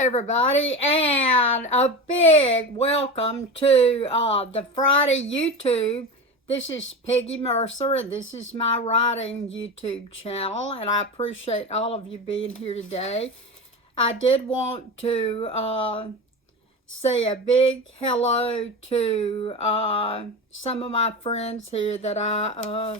everybody, and a big welcome to the Friday YouTube. This is Peggy Mercer, and this is my writing YouTube channel, and I appreciate all of you being here today. I did want to say a big hello to some of my friends here that I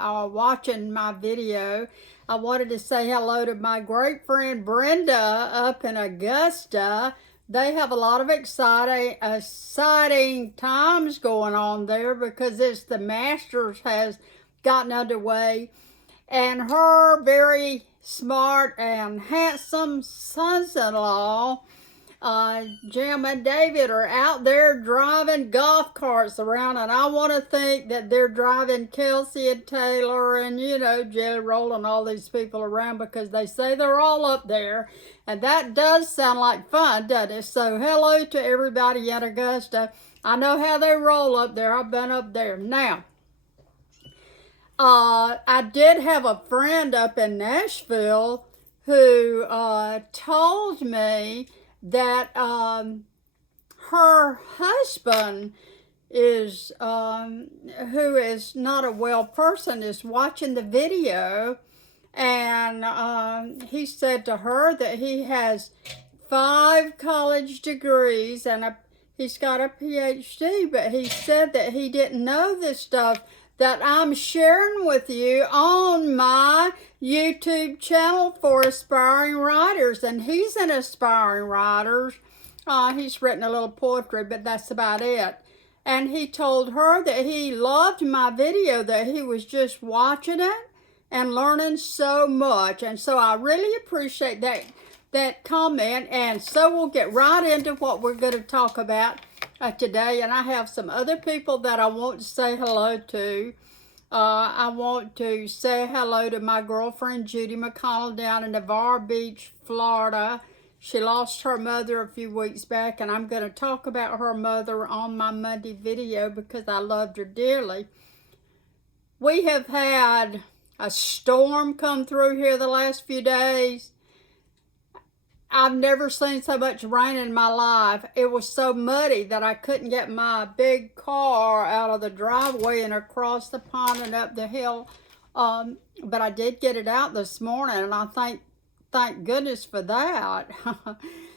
are watching my video. I wanted to say hello to my great friend Brenda up in Augusta. They have a lot of exciting times going on there because the Masters has gotten underway, and her very smart and handsome sons-in-law, Jim and David, are out there driving golf carts around, and I want to think that they're driving Kelsey and Taylor and, Jelly Roll and all these people around because they say they're all up there, and that does sound like fun, doesn't it? So hello to everybody in Augusta. I know how they roll up there. I've been up there. Now, I did have a friend up in Nashville who told me that her husband is, who is not a well person, is watching the video, and he said to her that he has 5 college degrees and he's got a PhD, but he said that he didn't know this stuff that I'm sharing with you on my YouTube channel for aspiring writers. And he's an aspiring writer. He's written a little poetry, but that's about it. And he told her that he loved my video, that he was just watching it and learning so much. And so I really appreciate that comment. And so we'll get right into what we're going to talk about today. And I have some other people that I want to say hello to. I want to say hello to my girlfriend Judy McConnell down in Navarre Beach, Florida. She lost her mother a few weeks back, and I'm going to talk about her mother on my Monday video because I loved her dearly. We have had a storm come through here the last few days. I've never seen so much rain in my life. It was so muddy that I couldn't get my big car out of the driveway and across the pond and up the hill. But I did get it out this morning, and I thank goodness for that.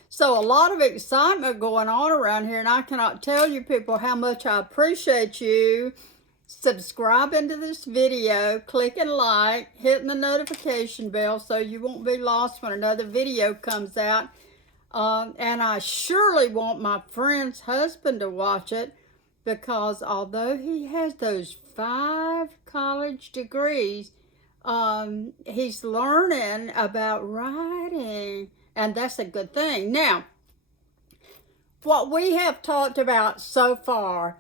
So a lot of excitement going on around here, and I cannot tell you people how much I appreciate you subscribing to this video, clicking like, hitting the notification bell so you won't be lost when another video comes out. And I surely want my friend's husband to watch it because although he has those 5 college degrees, he's learning about writing, and that's a good thing. Now, what we have talked about so far,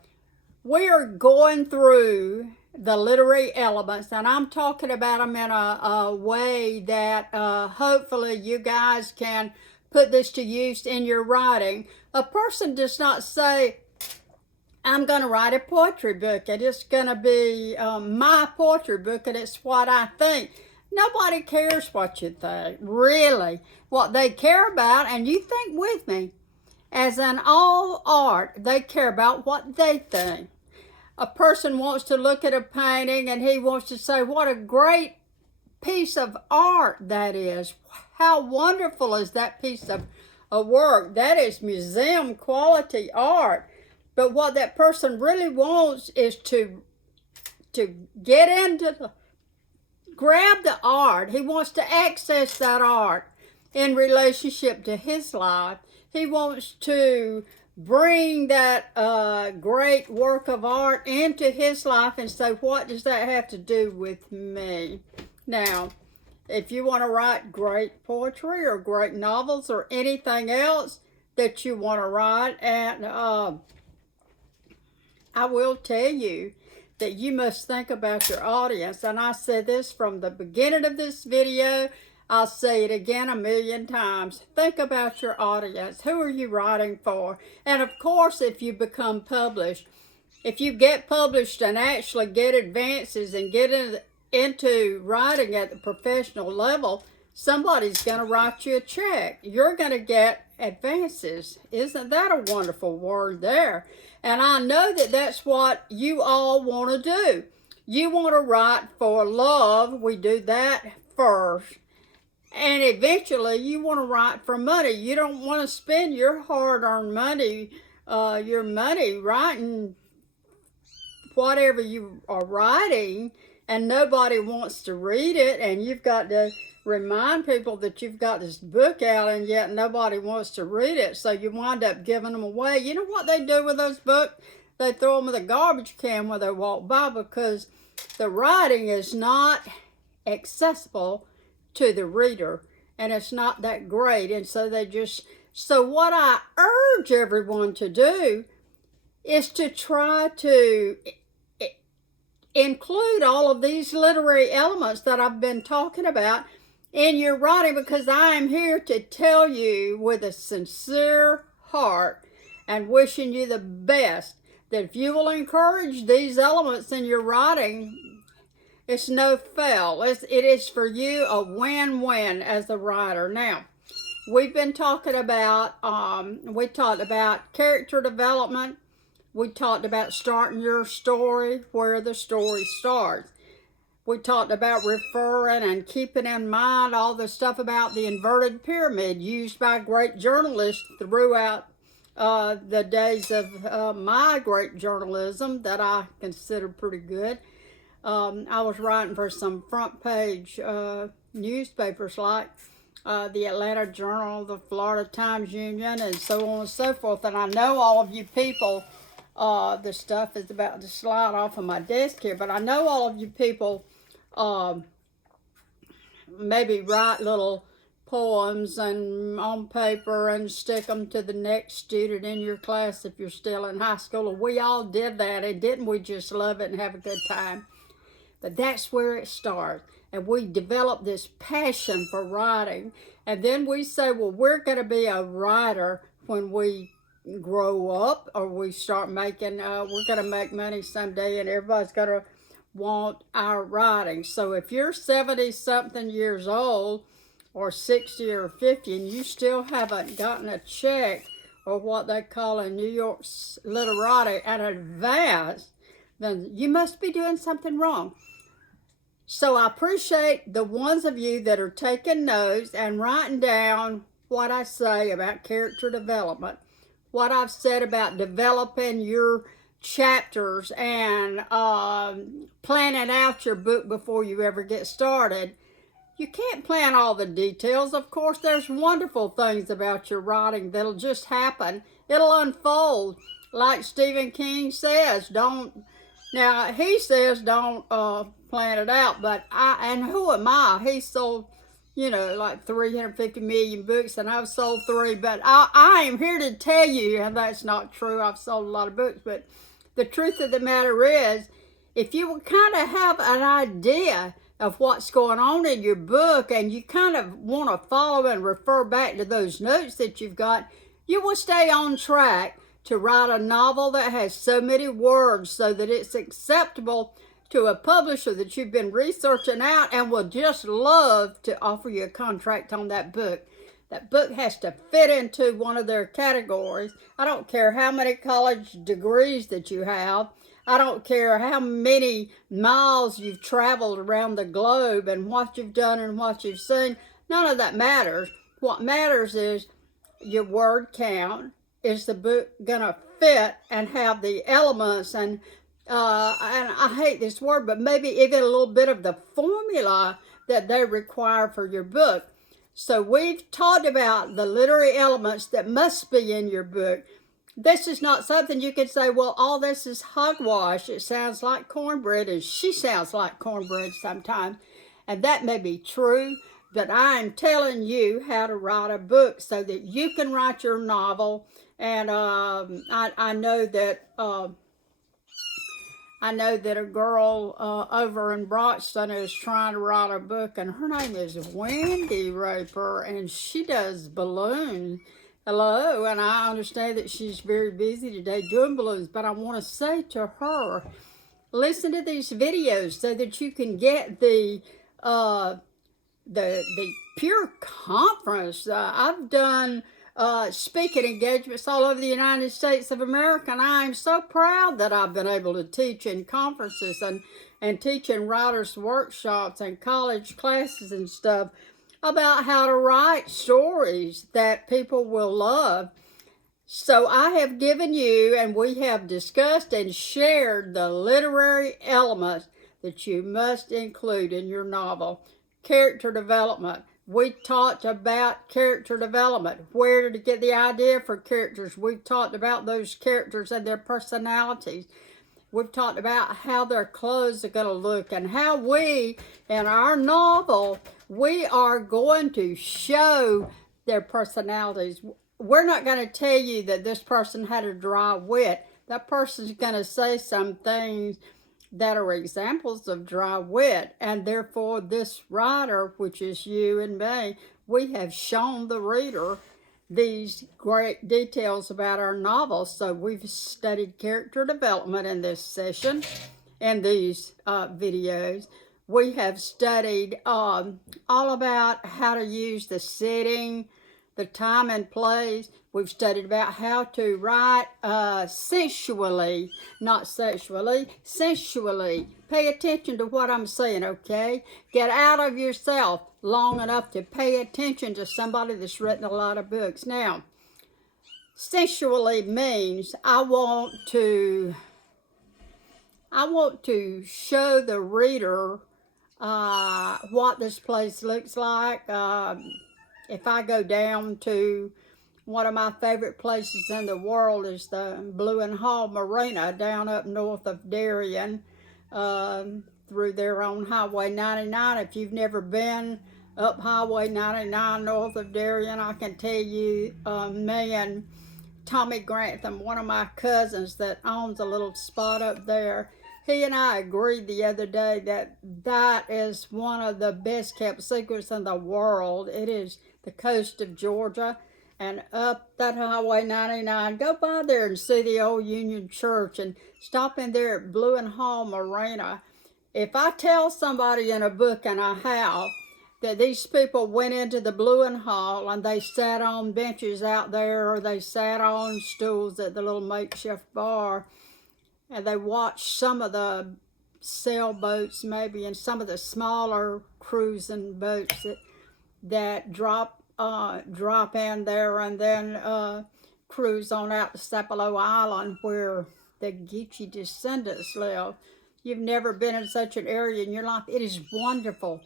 we are going through the literary elements, and I'm talking about them in a way that hopefully you guys can put this to use in your writing. A person does not say, I'm going to write a poetry book, and it's going to be my poetry book, and it's what I think. Nobody cares what you think, really. What they care about, and you think with me, as in all art, they care about what they think. A person wants to look at a painting and he wants to say, what a great piece of art that is. How wonderful is that piece of work. That is museum quality art. But what that person really wants is to get into grab the art. He wants to access that art in relationship to his life. He wants to bring that great work of art into his life and say, what does that have to do with me? Now, if you want to write great poetry or great novels or anything else that you want to write, and I will tell you that you must think about your audience. And I said this from the beginning of this video. I'll say it again 1,000,000 times. Think about your audience. Who are you writing for? And of course, if you become published, if you get published and actually get advances and get into writing at the professional level, somebody's going to write you a check. You're going to get advances. Isn't that a wonderful word there? And I know that that's what you all want to do. You want to write for love. We do that first. And eventually you want to write for money. You don't want to spend your hard-earned money, your money writing whatever you are writing, and nobody wants to read it, and you've got to remind people that you've got this book out, and yet nobody wants to read it, so you wind up giving them away. You know what they do with those books? They throw them in the garbage can when they walk by, because the writing is not accessible to the reader, and it's not that great, and so so what I urge everyone to do is to try to include all of these literary elements that I've been talking about in your writing, because I am here to tell you with a sincere heart and wishing you the best that if you will encourage these elements in your writing, it's no fail. It is for you a win-win as a writer. Now, we've been talking about, we talked about character development. We talked about starting your story where the story starts. We talked about referring and keeping in mind all the stuff about the inverted pyramid used by great journalists throughout the days of my great journalism that I consider pretty good. I was writing for some front page newspapers like the Atlanta Journal, the Florida Times Union, and so on and so forth. And I know all of you people, the stuff is about to slide off of my desk here, but I know all of you people maybe write little poems and on paper and stick them to the next student in your class if you're still in high school. And we all did that, and didn't we just love it and have a good time? But that's where it starts. And we develop this passion for writing. And then we say, well, we're going to be a writer when we grow up, or we start making, we're going to make money someday, and everybody's going to want our writing. So if you're 70-something years old, or 60 or 50, and you still haven't gotten a check, or what they call in New York literati an advance, then you must be doing something wrong. So I appreciate the ones of you that are taking notes and writing down what I say about character development, what I've said about developing your chapters and planning out your book before you ever get started. You can't plan all the details. Of course, there's wonderful things about your writing that'll just happen. It'll unfold. Like Stephen King says, now he says don't plan it out, but and who am I? He sold, like 350 million books, and I've sold 3, but I am here to tell you, and that's not true, I've sold a lot of books, but the truth of the matter is, if you will kind of have an idea of what's going on in your book, and you kind of want to follow and refer back to those notes that you've got, you will stay on track to write a novel that has so many words so that it's acceptable to a publisher that you've been researching out and will just love to offer you a contract on that book. That book has to fit into one of their categories. I don't care how many college degrees that you have. I don't care how many miles you've traveled around the globe and what you've done and what you've seen. None of that matters. What matters is your word count. Is the book gonna fit and have the elements and I hate this word, but maybe even a little bit of the formula that they require for your book. So we've talked about the literary elements that must be in your book. This is not something you can say, well, all this is hogwash. It sounds like cornbread, and she sounds like cornbread sometimes. And that may be true, but I am telling you how to write a book so that you can write your novel. And I know that a girl over in Broxton is trying to write a book, and her name is Wendy Raper, and she does balloons. Hello, and I understand that she's very busy today doing balloons, but I want to say to her, listen to these videos so that you can get the the pure conference. I've done speaking engagements all over the United States of America, and I am so proud that I've been able to teach in conferences and teach in writers' workshops and college classes and stuff about how to write stories that people will love. So I have given you, and we have discussed and shared the literary elements that you must include in your novel. Character development. We talked about character development, where to get the idea for characters. We've talked about those characters and their personalities. We've talked about how their clothes are going to look and how we, in our novel, we are going to show their personalities. We're not going to tell you that this person had a dry wit. That person's going to say some things that are examples of dry wit, and therefore this writer, which is you and me, we have shown the reader these great details about our novel. So we've studied character development in this session and these videos. We have studied all about how to use the setting, the time and place. We've studied about how to write sensually, not sexually, sensually. Pay attention to what I'm saying, okay? Get out of yourself long enough to pay attention to somebody that's written a lot of books. Now, sensually means I want to show the reader what this place looks like. If I go down to one of my favorite places in the world is the Blue and Hall Marina down up north of Darien, through there on Highway 99. If you've never been up Highway 99 north of Darien, I can tell you, me and Tommy Grantham, one of my cousins that owns a little spot up there, he and I agreed the other day that that is one of the best kept secrets in the world. It is the coast of Georgia, and up that Highway 99. Go by there and see the old Union Church and stop in there at Blue and Hall Marina. If I tell somebody in a book, and I have, that these people went into the Blue and Hall and they sat on benches out there, or they sat on stools at the little makeshift bar, and they watched some of the sailboats maybe, and some of the smaller cruising boats that drop in there, and then cruise on out to Sapelo Island where the Geechee descendants live. You've never been in such an area in your life. It is wonderful.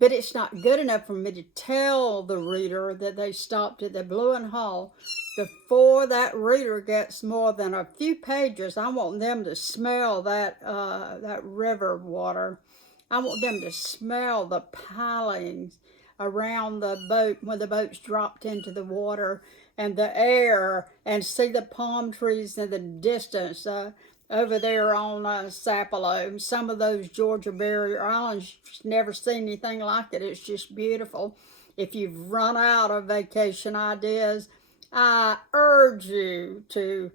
But it's not good enough for me to tell the reader that they stopped at the Blue and Hall. Before that reader gets more than a few pages, I want them to smell that river water. I want them to smell the pilings around the boat when the boat's dropped into the water, and the air, and see the palm trees in the distance over there on Sapelo. Some of those Georgia barrier islands, you've never seen anything like it. It's just beautiful. If you've run out of vacation ideas, I urge you to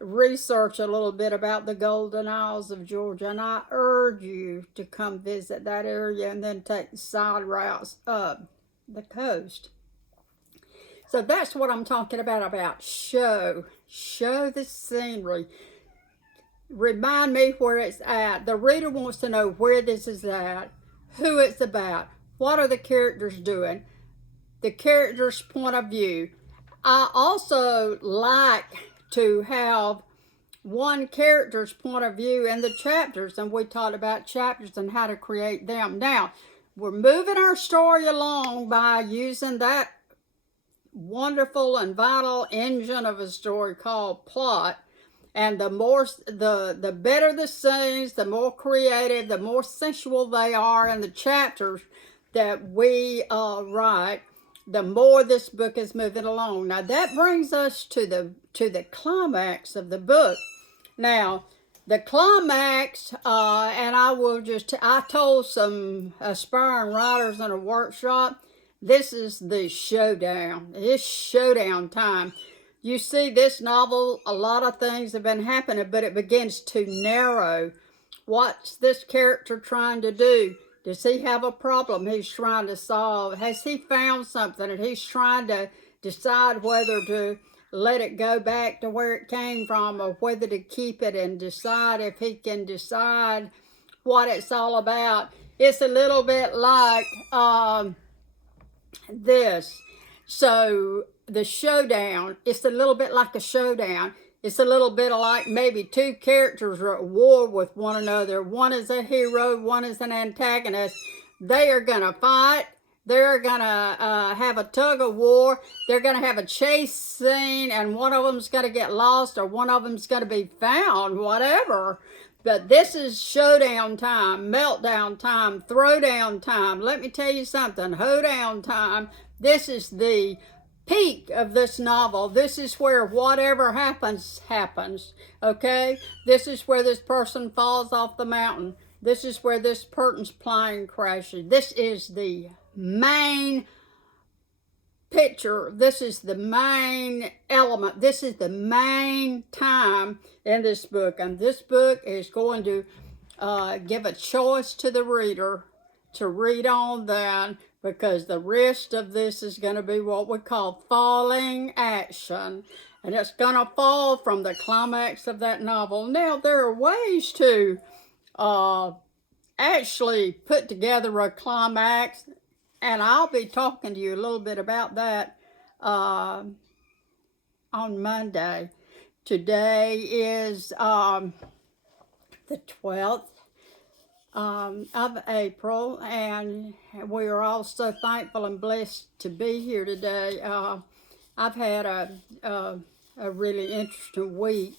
research a little bit about the Golden Isles of Georgia, and I urge you to come visit that area and then take side routes up the coast. So that's what I'm talking about show the scenery. Remind me where it's at. The reader wants to know where this is at, who it's about, what are the characters doing, the character's point of view. I also like to have one character's point of view in the chapters, and we talked about chapters and how to create them. Now, we're moving our story along by using that wonderful and vital engine of a story called plot. And the better the scenes, the more creative, the more sensual they are in the chapters that we write, the more this book is moving along. Now that brings us to the climax of the book. Now, the climax, and I told some aspiring writers in a workshop, this is the showdown. It's showdown time. You see, this novel, a lot of things have been happening, but it begins to narrow. What's this character trying to do? Does he have a problem he's trying to solve? Has he found something and he's trying to decide whether to let it go back to where it came from or whether to keep it, and decide if he can decide what it's all about? It's a little bit like this. So the showdown, it's a little bit like a showdown. It's a little bit like maybe two characters are at war with one another. One is a hero, one is an antagonist. They are going to fight. They're going to have a tug of war. They're going to have a chase scene, and one of them's going to get lost, or one of them's going to be found, whatever. But this is showdown time, meltdown time, throwdown time. Let me tell you something, hoedown time. This is the peak of this novel. This is where whatever happens, happens, okay? This is where this person falls off the mountain. This is where this person's plane crashes. This is the main picture. This is the main element. This is the main time in this book. And this book is going to give a choice to the reader to read on then, because the rest of this is going to be what we call falling action. And it's going to fall from the climax of that novel. Now, there are ways to actually put together a climax, and I'll be talking to you a little bit about that on Monday. Today is the 12th of April, and we are all so thankful and blessed to be here today. I've had a really interesting week,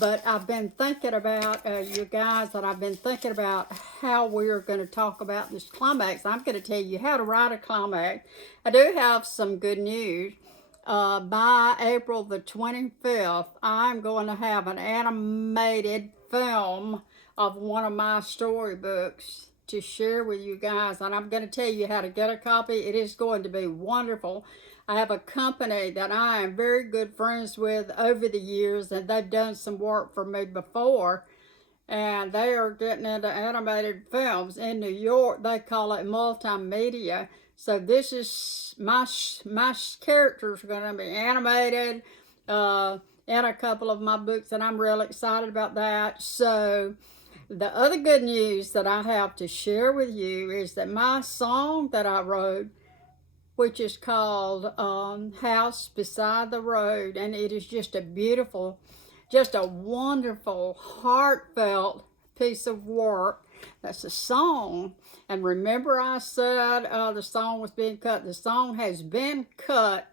but I've been thinking about you guys, and I've been thinking about how we're going to talk about this climax. I'm going to tell you how to write a climax. I do have some good news. By April the 25th, I'm going to have an animated film of one of my storybooks to share with you guys, and I'm going to tell you how to get a copy. It is going to be wonderful. I have a company that I am very good friends with over the years, and they've done some work for me before, and they are getting into animated films. In New York, they call it multimedia. So this is my characters are going to be animated in a couple of my books, and I'm real excited about that. So the other good news that I have to share with you is that my song that I wrote, which is called House Beside the Road, and it is just a beautiful, just a wonderful, heartfelt piece of work. That's a song. And remember I said the song was being cut. The song has been cut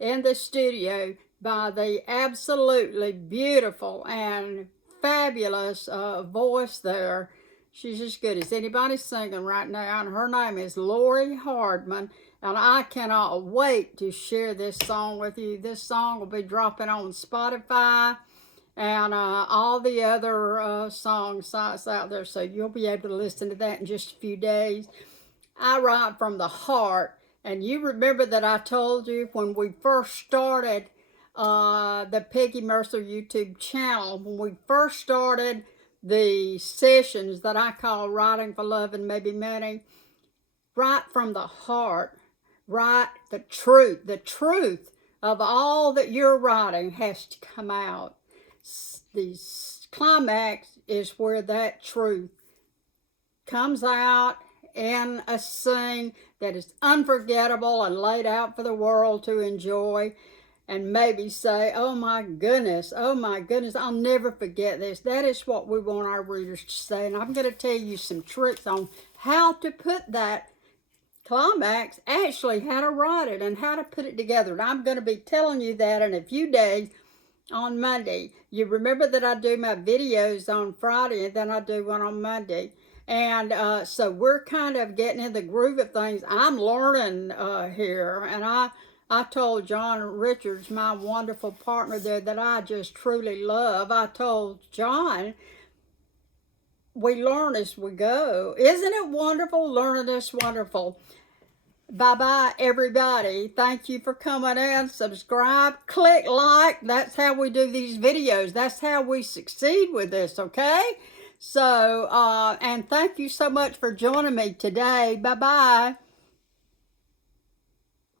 in the studio by the absolutely beautiful and fabulous voice there. She's as good as anybody singing right now, and her name is Lori Hardman. And I cannot wait to share this song with you. This song will be dropping on Spotify and all the other song sites out there, so you'll be able to listen to that in just a few days. I write from the heart, and you remember that I told you when we first started the Peggy Mercer YouTube channel, when we first started the sessions that I call Writing for Love and Maybe Money, write from the heart, write the truth. The truth of all that you're writing has to come out. The climax is where that truth comes out in a scene that is unforgettable and laid out for the world to enjoy, and maybe say, oh my goodness, I'll never forget this. That is what we want our readers to say, and I'm going to tell you some tricks on how to put that climax, actually how to write it and how to put it together. And I'm going to be telling you that in a few days on Monday. You remember that I do my videos on Friday, and then I do one on Monday. And so we're kind of getting in the groove of things. I'm learning here, and I told John Richards, my wonderful partner there, that I just truly love. I told John, we learn as we go. Isn't it wonderful? Learning is wonderful. Bye-bye, everybody. Thank you for coming in. Subscribe, click like. That's how we do these videos. That's how we succeed with this, okay? So, and thank you so much for joining me today. Bye-bye.